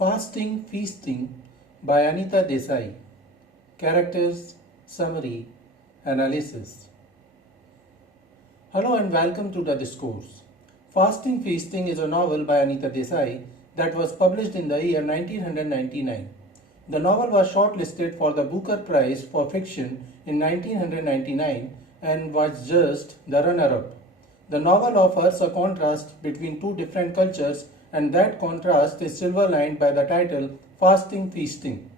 Fasting Feasting by Anita Desai. Characters, Summary, Analysis. Hello and welcome to the discourse. Fasting Feasting is a novel by Anita Desai that was published in the year 1999. The novel was shortlisted for the Booker Prize for Fiction in 1999 and was just the runner-up. The novel offers a contrast between two different cultures, and that contrast is silverlined by the title Fasting Feasting.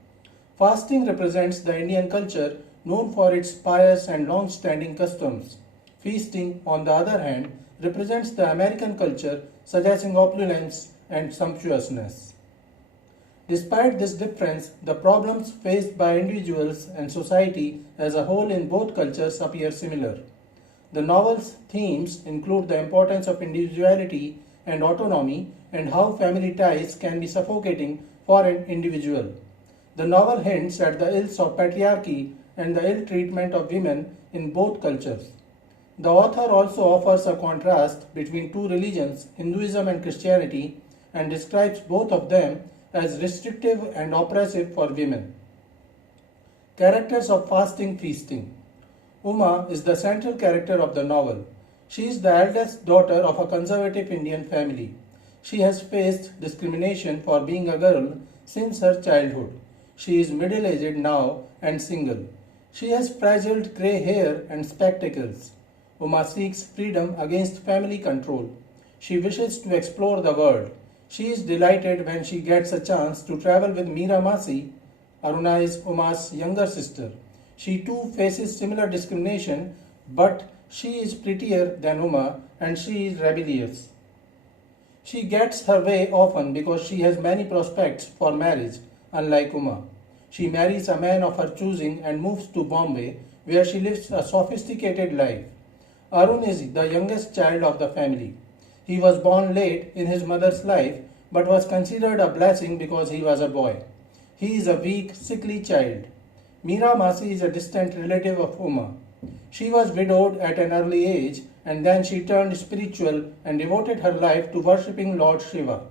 Fasting represents the Indian culture known for its pious and long-standing customs. Feasting, on the other hand, represents the American culture suggesting opulence and sumptuousness. Despite this difference, the problems faced by individuals and society as a whole in both cultures appear similar. The novel's themes include the importance of individuality and autonomy and how family ties can be suffocating for an individual. The novel hints at the ills of patriarchy and the ill treatment of women in both cultures. The author also offers a contrast between two religions, Hinduism and Christianity, and describes both of them as restrictive and oppressive for women. Characters of Fasting Feasting. Uma is the central character of the novel. She is the eldest daughter of a conservative Indian family. She has faced discrimination for being a girl since her childhood. She is middle-aged now and single. She has frazzled grey hair and spectacles. Uma seeks freedom against family control. She wishes to explore the world. She is delighted when she gets a chance to travel with Meera Masi. Aruna is Uma's younger sister. She too faces similar discrimination, but she is prettier than Uma and she is rebellious. She gets her way often because she has many prospects for marriage, unlike Uma. She marries a man of her choosing and moves to Bombay, where she lives a sophisticated life. Arun is the youngest child of the family. He was born late in his mother's life, but was considered a blessing because he was a boy. He is a weak, sickly child. Meera Masi is a distant relative of Uma. She was widowed at an early age, and then she turned spiritual and devoted her life to worshipping Lord Shiva.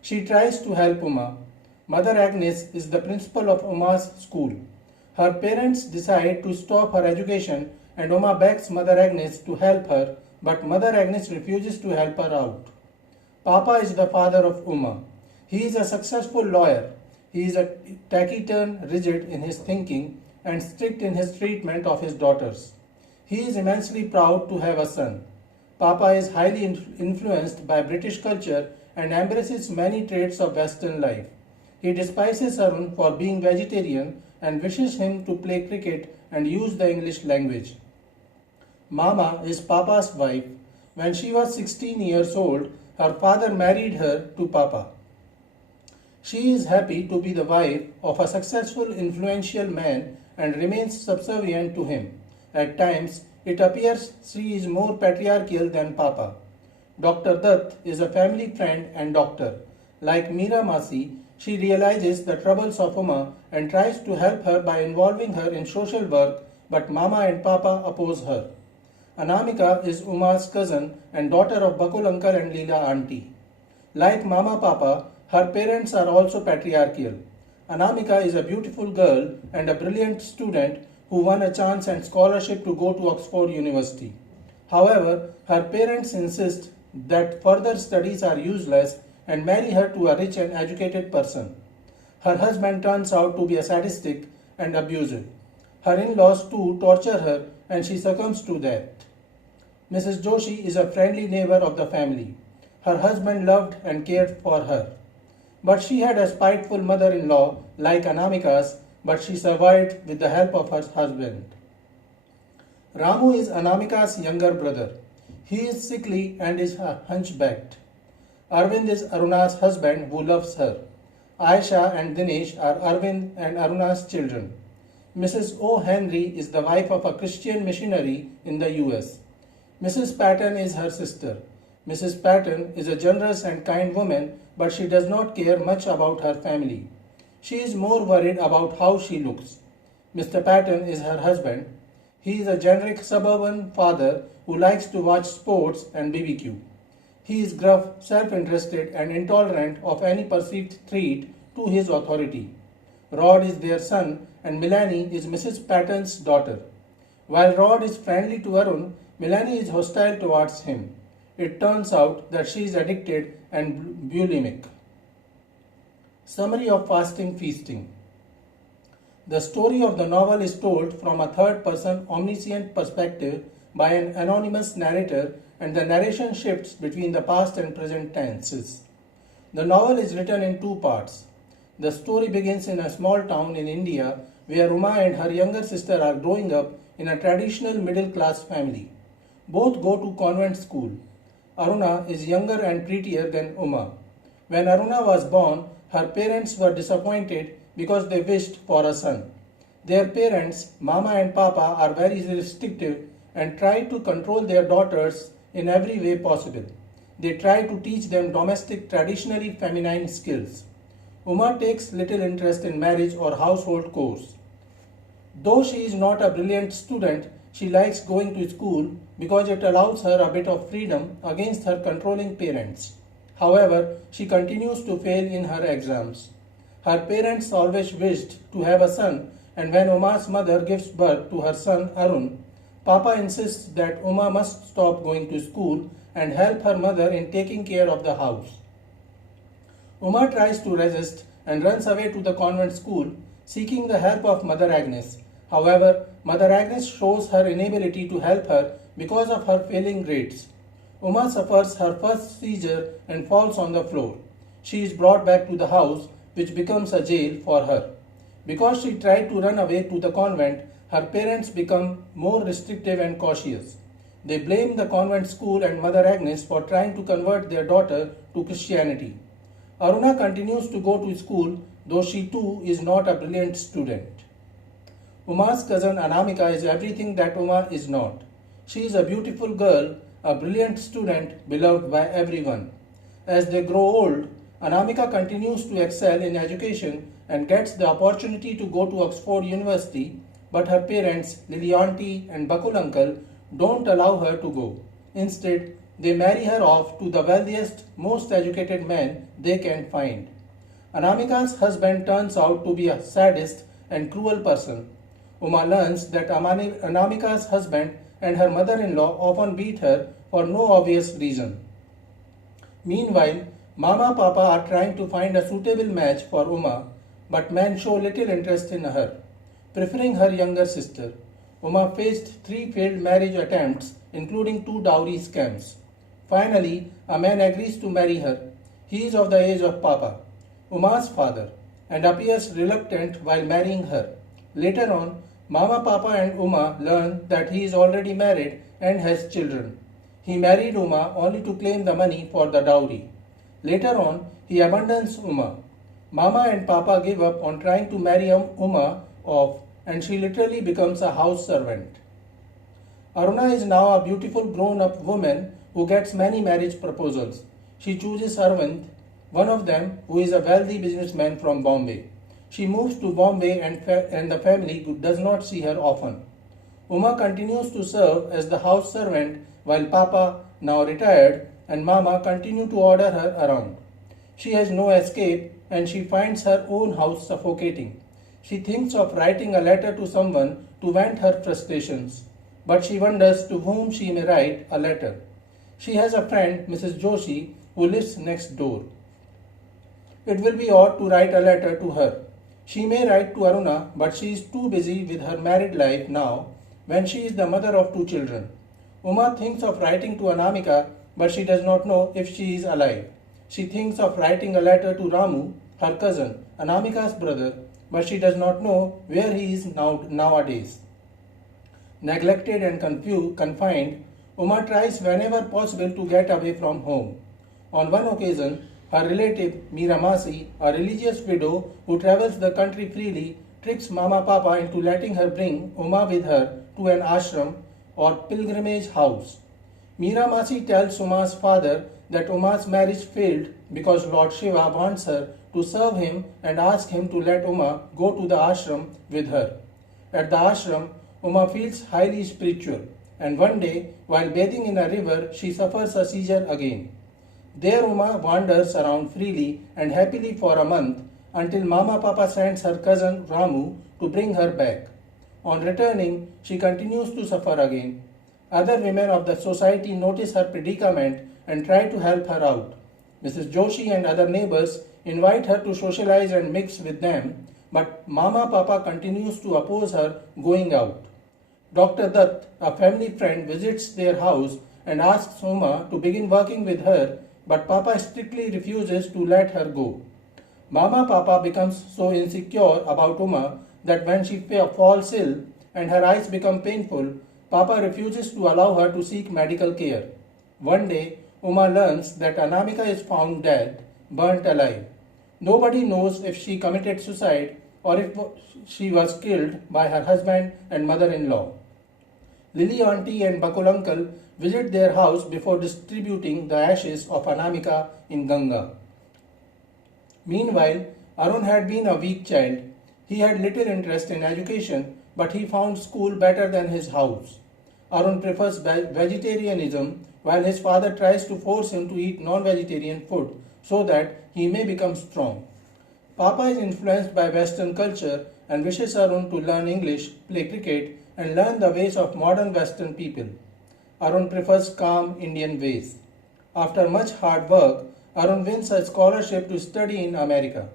She tries to help Uma. Mother Agnes is the principal of Uma's school. Her parents decide to stop her education, and Uma begs Mother Agnes to help her, but Mother Agnes refuses to help her out. Papa is the father of Uma. He is a successful lawyer. He is a taciturn, rigid in his thinking, and strict in his treatment of his daughters. He is immensely proud to have a son. Papa is highly influenced by British culture and embraces many traits of Western life. He despises Arun for being vegetarian and wishes him to play cricket and use the English language. Mama is Papa's wife. When she was 16 years old, her father married her to Papa. She is happy to be the wife of a successful, influential man and remains subservient to him. At times, it appears she is more patriarchal than Papa. Dr. Dutt is a family friend and doctor. Like Meera Masi, she realizes the troubles of Uma and tries to help her by involving her in social work, but Mama and Papa oppose her. Anamika is Uma's cousin and daughter of Bakul uncle and Leela auntie. Like Mama Papa, her parents are also patriarchal. Anamika is a beautiful girl and a brilliant student who won a chance and scholarship to go to Oxford University. However, her parents insist that further studies are useless and marry her to a rich and educated person. Her husband turns out to be a sadistic and abusive. Her in-laws too torture her and she succumbs to that. Mrs. Joshi is a friendly neighbor of the family. Her husband loved and cared for her. But she had a spiteful mother-in-law like Anamika's, but she survived with the help of her husband. Ramu is Anamika's younger brother. He is sickly and is hunchbacked. Arvind is Aruna's husband who loves her. Aisha and Dinesh are Arvind and Aruna's children. Mrs. O. Henry is the wife of a Christian missionary in the US. Mrs. Patton is her sister. Mrs. Patton is a generous and kind woman, but she does not care much about her family. She is more worried about how she looks. Mr. Patton is her husband. He is a generic suburban father who likes to watch sports and BBQ. He is gruff, self-interested, and intolerant of any perceived threat to his authority. Rod is their son, and Milani is Mrs. Patton's daughter. While Rod is friendly to Arun, Milani is hostile towards him. It turns out that she is addicted and bulimic. Summary of Fasting Feasting. The story of the novel is told from a third-person omniscient perspective by an anonymous narrator, and the narration shifts between the past and present tenses. The novel is written in two parts. The story begins in a small town in India where Uma and her younger sister are growing up in a traditional middle-class family. Both go to convent school. Aruna is younger and prettier than Uma. When Aruna was born, her parents were disappointed because they wished for a son. Their parents, Mama and Papa, are very restrictive and try to control their daughters in every way possible. They try to teach them domestic, traditionally feminine skills. Uma takes little interest in marriage or household chores. Though she is not a brilliant student, she likes going to school because it allows her a bit of freedom against her controlling parents. However, she continues to fail in her exams. Her parents always wished to have a son, and when Uma's mother gives birth to her son Arun, Papa insists that Uma must stop going to school and help her mother in taking care of the house. Uma tries to resist and runs away to the convent school, seeking the help of Mother Agnes. However, Mother Agnes shows her inability to help her because of her failing grades. Uma suffers her first seizure and falls on the floor. She is brought back to the house, which becomes a jail for her. Because she tried to run away to the convent, her parents become more restrictive and cautious. They blame the convent school and Mother Agnes for trying to convert their daughter to Christianity. Aruna continues to go to school, though she too is not a brilliant student. Uma's cousin Anamika is everything that Uma is not. She is a beautiful girl, a brilliant student, beloved by everyone. As they grow old, Anamika continues to excel in education and gets the opportunity to go to Oxford University, but her parents, Lily Auntie and Bakul Uncle, don't allow her to go. Instead, they marry her off to the wealthiest, most educated man they can find. Anamika's husband turns out to be a sadist and cruel person. Uma learns that Anamika's husband and her mother-in-law often beat her for no obvious reason. Meanwhile, Mama Papa are trying to find a suitable match for Uma, but men show little interest in her, preferring her younger sister. Uma faced 3 failed marriage attempts, including 2 dowry scams. Finally, a man agrees to marry her. He is of the age of Papa, Uma's father, and appears reluctant while marrying her. Later on, Mama Papa and Uma learn that he is already married and has children. He married Uma only to claim the money for the dowry. Later on, he abandons Uma. Mama and Papa give up on trying to marry Uma off, and she literally becomes a house servant. Aruna is now a beautiful grown-up woman who gets many marriage proposals. She chooses Arvind, one of them who is a wealthy businessman from Bombay. She moves to Bombay and the family does not see her often. Uma continues to serve as the house servant while Papa, now retired, and Mama continue to order her around. She has no escape and she finds her own house suffocating. She thinks of writing a letter to someone to vent her frustrations, but she wonders to whom she may write a letter. She has a friend, Mrs. Joshi, who lives next door. It will be odd to write a letter to her. She may write to Aruna, but she is too busy with her married life now when she is the mother of 2 children. Uma thinks of writing to Anamika, but she does not know if she is alive. She thinks of writing a letter to Ramu, her cousin, Anamika's brother, but she does not know where he is nowadays. Neglected and confined, Uma tries whenever possible to get away from home. On one occasion, her relative Meera Masi, a religious widow who travels the country freely, tricks Mama Papa into letting her bring Uma with her to an ashram or pilgrimage house. Meera Masi tells Uma's father that Uma's marriage failed because Lord Shiva wants her to serve him and asks him to let Uma go to the ashram with her. At the ashram, Uma feels highly spiritual, and one day, while bathing in a river, she suffers a seizure again. There Uma wanders around freely and happily for a month until Mama Papa sends her cousin Ramu to bring her back. On returning, she continues to suffer again. Other women of the society notice her predicament and try to help her out. Mrs. Joshi and other neighbors invite her to socialize and mix with them, but Mama Papa continues to oppose her going out. Dr. Dutt, a family friend, visits their house and asks Uma to begin working with her, but Papa strictly refuses to let her go. Mama Papa becomes so insecure about Uma that when she falls ill and her eyes become painful, Papa refuses to allow her to seek medical care. One day, Uma learns that Anamika is found dead, burnt alive. Nobody knows if she committed suicide or if she was killed by her husband and mother-in-law. Lily auntie and Bakul uncle visit their house before distributing the ashes of Anamika in Ganga. Meanwhile, Arun had been a weak child. He had little interest in education, but he found school better than his house. Arun prefers vegetarianism while his father tries to force him to eat non-vegetarian food so that he may become strong. Papa is influenced by Western culture and wishes Arun to learn English, play cricket, and learn the ways of modern Western people. Arun prefers calm Indian ways. After much hard work, Arun wins a scholarship to study in America.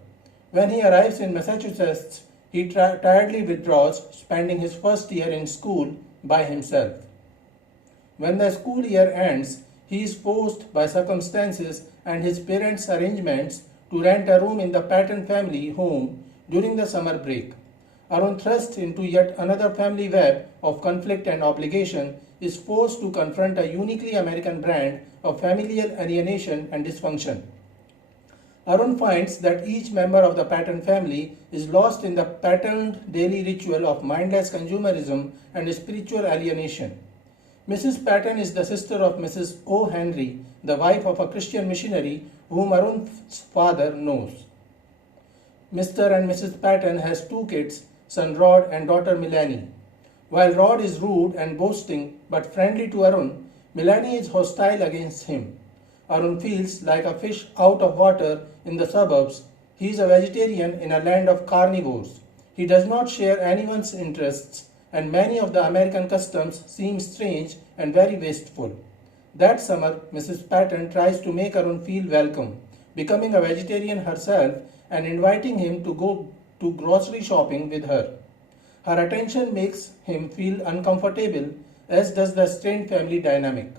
When he arrives in Massachusetts, he tiredly withdraws, spending his first year in school by himself. When the school year ends, he is forced by circumstances and his parents' arrangements to rent a room in the Patton family home during the summer break. Arun, thrust into yet another family web of conflict and obligation, is forced to confront a uniquely American brand of familial alienation and dysfunction. Arun finds that each member of the Patton family is lost in the patterned daily ritual of mindless consumerism and spiritual alienation. Mrs. Patton is the sister of Mrs. O. Henry, the wife of a Christian missionary whom Arun's father knows. Mr. and Mrs. Patton has two kids, son Rod and daughter Melanie. While Rod is rude and boasting but friendly to Arun, Melanie is hostile against him. Arun feels like a fish out of water in the suburbs. He is a vegetarian in a land of carnivores. He does not share anyone's interests, and many of the American customs seem strange and very wasteful. That summer, Mrs. Patton tries to make Arun feel welcome, becoming a vegetarian herself and inviting him to go to grocery shopping with her. Her attention makes him feel uncomfortable, as does the strained family dynamic.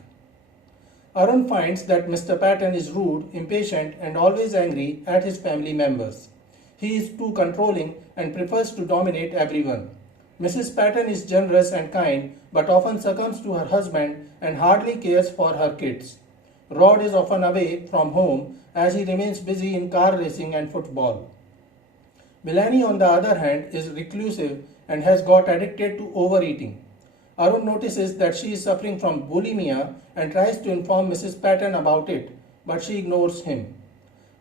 Arun finds that Mr. Patton is rude, impatient, and always angry at his family members. He is too controlling and prefers to dominate everyone. Mrs. Patton is generous and kind, but often succumbs to her husband and hardly cares for her kids. Rod is often away from home as he remains busy in car racing and football. Melanie, on the other hand, is reclusive and has got addicted to overeating. Arun notices that she is suffering from bulimia and tries to inform Mrs. Patton about it, but she ignores him.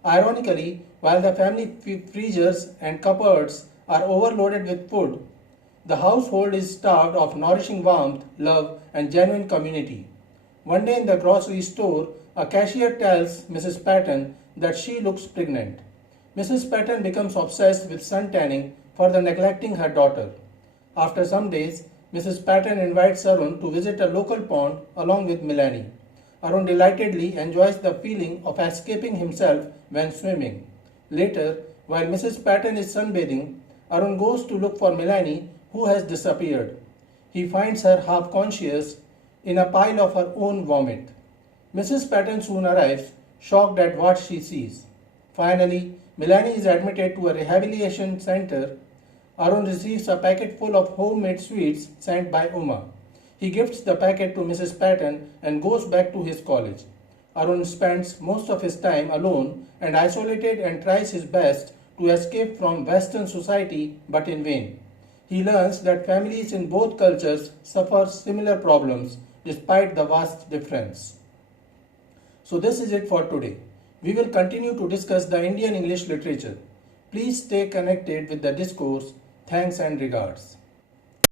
Ironically, while the family freezers and cupboards are overloaded with food, the household is starved of nourishing warmth, love, and genuine community. One day in the grocery store, a cashier tells Mrs. Patton that she looks pregnant. Mrs. Patton becomes obsessed with suntanning, further neglecting her daughter. After some days, Mrs. Patton invites Arun to visit a local pond along with Melanie. Arun delightedly enjoys the feeling of escaping himself when swimming. Later, while Mrs. Patton is sunbathing, Arun goes to look for Melanie, who has disappeared. He finds her half conscious in a pile of her own vomit. Mrs. Patton soon arrives, shocked at what she sees. Finally, Melanie is admitted to a rehabilitation center. Arun receives a packet full of homemade sweets sent by Uma. He gifts the packet to Mrs. Patton and goes back to his college. Arun spends most of his time alone and isolated and tries his best to escape from Western society, but in vain. He learns that families in both cultures suffer similar problems despite the vast difference. So this is it for today. We will continue to discuss the Indian English literature. Please stay connected with the discourse. Thanks and regards.